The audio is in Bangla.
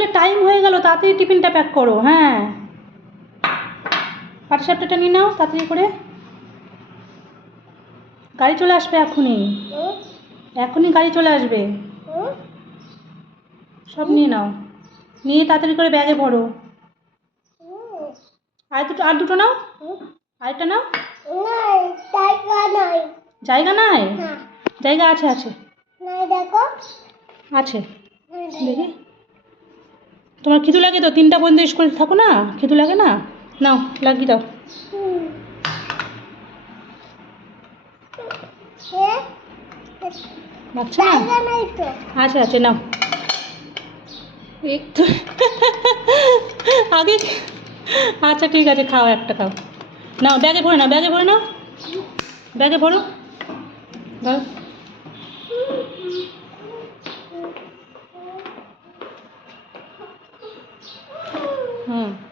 টাইম হয়ে গেল, তাড়াতাড়ি টিফিনটা প্যাক করো। হ্যাঁ, পাটিসাপটাটা নিয়ে নাও তাড়াতাড়ি করে, গাড়ি চলে আসবে এখনই, এখনই গাড়ি চলে আসবে। সব নিয়ে নাও, নিয়ে তাড়াতাড়ি করে ব্যাগে ভরো। আর দুটো নাও, আরেকটা নাও। জায়গা নাই? জায়গা আছে, আছে আছে, দেখি। তোমার খিদু লাগে তো, 3টা পর্যন্ত স্কুল থাকো না, খিদু লাগে না? নাও লাগিয়ে দাও। আচ্ছা, আচ্ছা আচ্ছা, নাও। একটু আগে, আচ্ছা ঠিক আছে, খাও, একটা খাও। নাও ব্যাগে ভরে নাও, ব্যাগে ভরে নাও, ব্যাগে ভরো, দাও। হুম।